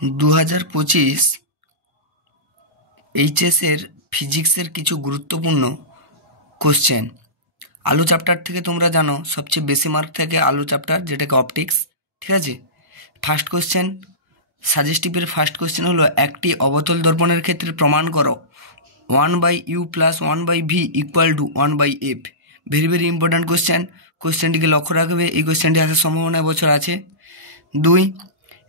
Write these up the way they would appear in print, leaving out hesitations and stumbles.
2025 এইচএসের ফিজিক্সের কিছু গুরুত্বপূর্ণ কোশ্চেন। আলো চ্যাপ্টার থেকে তোমরা জানো সবচেয়ে বেশি মার্ক থাকে আলো চ্যাপ্টার, যেটাকে অপটিক্স। ঠিক আছে, ফার্স্ট কোশ্চেন, সাজেস্টিভের ফার্স্ট কোশ্চেন হলো একটি অবতল দর্পণের ক্ষেত্রে প্রমাণ করো 1/u + 1/v = 1/f। Very very important question, কোশ্চেনটিকে লক্ষ্য রাখবে, এই কোশ্চেনটি আসার সম্ভাবনা এবছর আছে। 2,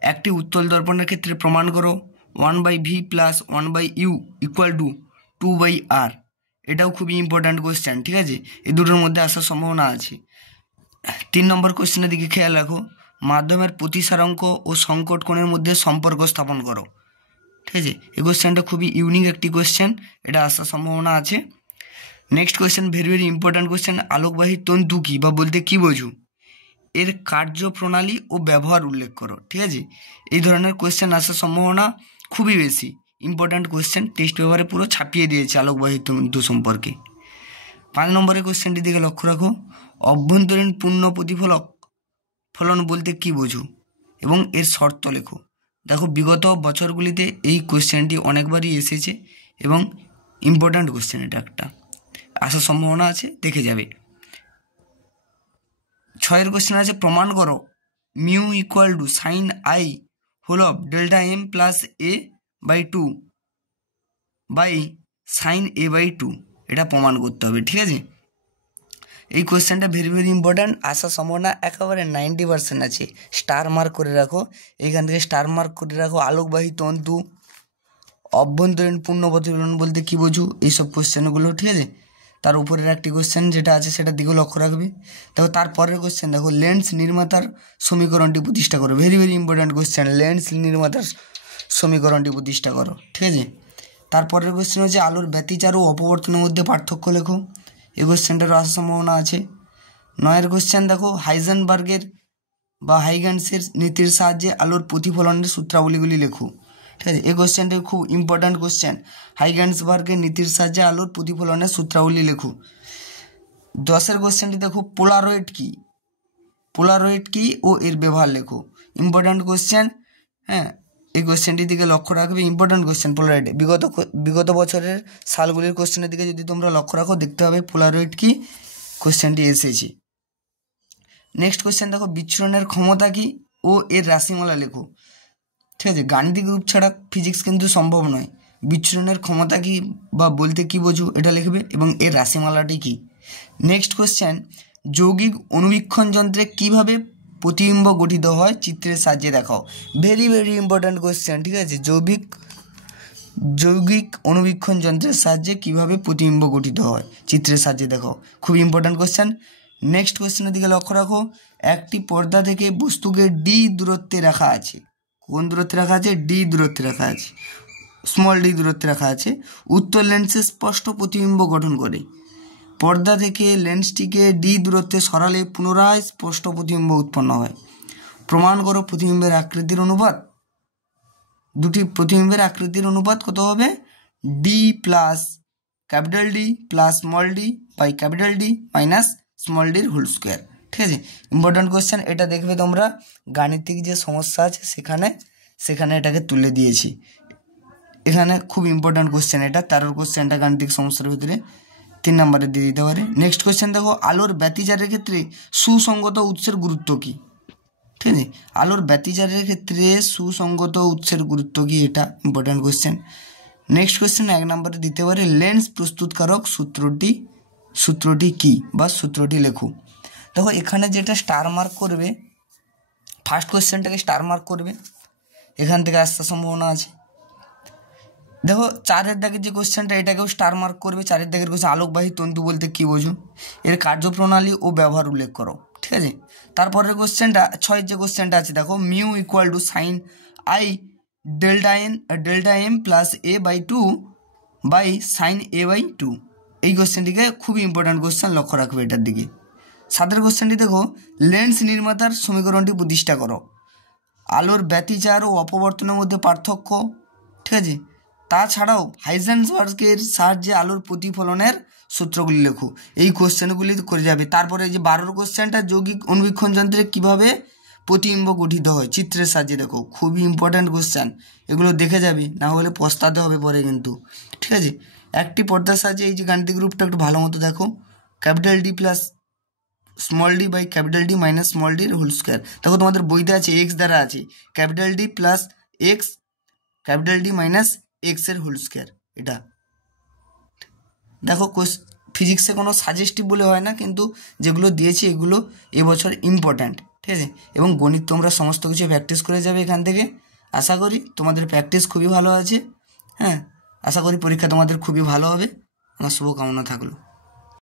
একটি উত্তল দর্পণের ক্ষেত্রে প্রমাণ করো 1/v + 1/u = 2/r। এটাও খুবই ইম্পর্ট্যান্ট কোশ্চেন। ঠিক আছে, এই দুটোর মধ্যে আসার সম্ভাবনা আছে। 3 নম্বর কোশ্চেনের দিকে খেয়াল রাখো, মাধ্যমের প্রতিসারাঙ্ক ও সংকট কোণের মধ্যে সম্পর্ক স্থাপন করো। ঠিক আছে, এই কোশ্চেনটা খুবই ইউনিক একটি কোশ্চেন, এটা আসার সম্ভাবনা আছে। Next question, very very important question, আলোকবাহী তন্তু কী বা বলতে কী বোঝো, এর কার্যপ্রণালী ও ব্যবহার উল্লেখ করো। ঠিক আছে, এই ধরনের কোশ্চেন আসার সম্ভাবনা খুবই বেশি। ইম্পর্ট্যান্ট কোশ্চেন, টেস্ট পেপারে পুরো ছাপিয়ে দিয়েছে আলোকবাহী তন্তু সম্পর্কে। 5 নম্বরের কোশ্চেনটির দিকে লক্ষ্য রাখো, অভ্যন্তরীণ পূর্ণ ফলন বলতে কী বোঝো এবং এর শর্ত লেখো। দেখো, বিগত বছরগুলিতে এই কোশ্চেনটি অনেকবারই এসেছে এবং ইম্পর্ট্যান্ট কোশ্চেন, এটা একটা আসার সম্ভাবনা আছে, দেখে যাবে। 6 কোশ্চেন আছে, প্রমাণ করো μ = sin I whole of Δm + a/2 sin a/2। এটা প্রমাণ করতে হবে। ঠিক আছে, এই কোশ্চেনটা ভেরি ভেরি ইম্পর্ট্যান্ট, আসার সম্ভাবনা একেবারে 90% আছে। স্টার মার্ক করে রাখো, এইখান থেকে স্টার মার্ক করে রাখো। আলোকবাহী তন্তু, অভ্যন্তরীণ পূর্ণ প্রতিফলন বলতে কী বোঝো, এইসব কোশ্চেনগুলো। ঠিক আছে, তার উপরের একটি কোশ্চেন যেটা আছে সেটার দিকেও লক্ষ্য রাখবে। দেখো, তারপরের কোশ্চেন দেখো, লেন্স নির্মাতার সমীকরণটি প্রতিষ্ঠা করো। Very very important question, lens নির্মাতার সমীকরণটি প্রতিষ্ঠা করো। ঠিক আছে, তারপরের কোশ্চেন হচ্ছে আলোর ব্যতিচার ও অপবর্তনের মধ্যে পার্থক্য লেখো। এই কোশ্চেনটারও আসার সম্ভাবনা আছে। 9 কোশ্চেন দেখো, হাইজেনবার্গের বা হাইগেন্সের নীতির সাহায্যে আলোর প্রতিফলনের সূত্রাবলীগুলি লেখো। ঠিক আছে, এই কোশ্চেনটা খুব ইম্পর্ট্যান্ট কোশ্চেন, হাইগেন্সবার্গের নীতির সাহায্যে আলোর প্রতিফলনের সূত্রাবলী লেখো। 10 কোশ্চেনটি দেখো, পোলারয়েড কি ও এর ব্যবহার লেখো। ইম্পর্ট্যান্ট কোশ্চেন, হ্যাঁ, এই কোশ্চেনটির দিকে লক্ষ্য রাখবে। ইম্পর্ট্যান্ট কোশ্চেন পোলারয়েড, বিগত বছরের সালগুলির কোশ্চেনের দিকে যদি তোমরা লক্ষ্য রাখো, দেখতে হবে পোলারয়েড কি, কোশ্চেনটি এসেছে। নেক্সট কোশ্চেন দেখো, বিচ্ছুরণের ক্ষমতা কি ও এর রাশিমালা লেখো। ঠিক আছে, গাণিতিক রূপ ছাড়া ফিজিক্স কিন্তু সম্ভব নয়। বিচ্ছুরণের ক্ষমতা কি বা বলতে কী বোঝো, এটা লিখবে এবং এর রাশিমালাটি কি। নেক্সট কোশ্চেন, যৌগিক অণুবীক্ষণ যন্ত্রে কীভাবে প্রতিবিম্ব গঠিত হয় চিত্রের সাহায্যে দেখাও। Very very important question. ঠিক আছে, যৌগিক অণুবীক্ষণ যন্ত্রের সাহায্যে কীভাবে প্রতিবিম্ব গঠিত হয় চিত্রের সাহায্যে দেখাও, খুব ইম্পর্ট্যান্ট কোশ্চেন। নেক্সট কোশ্চেনের দিকে লক্ষ্য রাখো, একটি পর্দা থেকে বস্তুকে ডি দূরত্বে রাখা আছে। কোন দূরত্বে রাখা আছে? ডি দূরত্বে রাখা আছে, স্মল ডি দূরত্বে রাখা আছে। উত্তর লেন্সে স্পষ্ট প্রতিবিম্ব গঠন করে। পর্দা থেকে লেন্সটিকে ডি দূরত্বে সরালে পুনরায় স্পষ্ট প্রতিবিম্ব উৎপন্ন হয়। প্রমাণ করো প্রতিবিম্বের আকৃতির অনুপাত। দুটি প্রতিবিম্বের আকৃতির অনুপাত কত হবে? D plus capital D plus small D by capital D minus small ডির হোল স্কোয়ার। ঠিক আছে, ইম্পর্ট্যান্ট কোশ্চেন, এটা দেখবে তোমরা গাণিতিক যে সমস্যা আছে সেখানে এটাকে তুলে দিয়েছি। এখানে খুব ইম্পর্ট্যান্ট কোশ্চেন এটা, 13 কোশ্চেনটা গাণিতিক সমস্যার ভিতরে 3 নম্বরে দিয়ে দিতে পারে। নেক্সট কোশ্চেন দেখো, আলোর ব্যতিচারের ক্ষেত্রে সুসংগত উৎসের গুরুত্ব কী। ঠিক আছে, আলোর ব্যতিচারের ক্ষেত্রে সুসংগত উৎসের গুরুত্ব কী, এটা ইম্পর্ট্যান্ট কোশ্চেন। নেক্সট কোশ্চেন 1 নম্বরে দিতে পারে, লেন্স প্রস্তুতকারক সূত্রটি কী বা সূত্রটি লেখো। দেখো, এখানে যেটা স্টার মার্ক করবে, ফার্স্ট কোশ্চেনটাকে স্টার মার্ক করবে, এখান থেকে আসার সম্ভাবনা আছে। দেখো, 4 দাগের যে কোশ্চেনটা, এটাকেও স্টার মার্ক করবে। 4 দাগের কোশ্চেন, আলোকবাহী তন্তু বলতে কী বোঝো, এর কার্যপ্রণালী ও ব্যবহার উল্লেখ করো। ঠিক আছে, তারপরের কোশ্চেনটা 6 যে কোশ্চেনটা আছে, দেখো, μ = sin I Δm + a/2 sin a/2। এই কোশ্চেনটিকে খুবই ইম্পর্ট্যান্ট কোশ্চেন, লক্ষ্য রাখবে এটার দিকে। 7 কোশ্চেনটি দেখো, লেন্স নির্মাতার সমীকরণটি প্রতিষ্ঠা করো। আলোর ব্যতিচার ও অপবর্তনের মধ্যে পার্থক্য। ঠিক আছে, তাছাড়াও হাইজেনবার্গের সাহায্যে আলোর প্রতিফলনের সূত্রগুলি লেখো। এই কোশ্চেনগুলি করে যাবে। তারপরে যে 12 কোশ্চেনটা, যৌগিক অণুবীক্ষণ যন্ত্রে কীভাবে প্রতিবিম্ব গঠিত হয় চিত্রের সাহায্যে। দেখো খুবই ইম্পর্ট্যান্ট কোশ্চেন, এগুলো দেখে যাবি, না হলে পস্তাতে হবে পরে কিন্তু, ঠিক আছে। একটি পর্দার সাহায্যে এই যে গাণিতিক রূপটা একটু ভালো মতো দেখো, capital D plus small D by capital D minus small ডির হোল স্কোয়ার। দেখো তোমাদের বইতে আছে এক্স দ্বারা আছে capital D plus X capital D minus এক্সের হোল স্কোয়ার। এটা দেখো ফিজিক্সে কোনো সাজেস্টিভ বলে হয় না, কিন্তু যেগুলো দিয়েছি এগুলো এবছর ইম্পর্ট্যান্ট, ঠিক আছে। এবং গণিত তোমরা সমস্ত কিছু প্র্যাকটিস করে যাবে এখান থেকে। আশা করি তোমাদের প্র্যাকটিস খুবই ভালো আছে, হ্যাঁ। আশা করি পরীক্ষা তোমাদের খুবই ভালো হবে, আমার শুভকামনা থাকলো।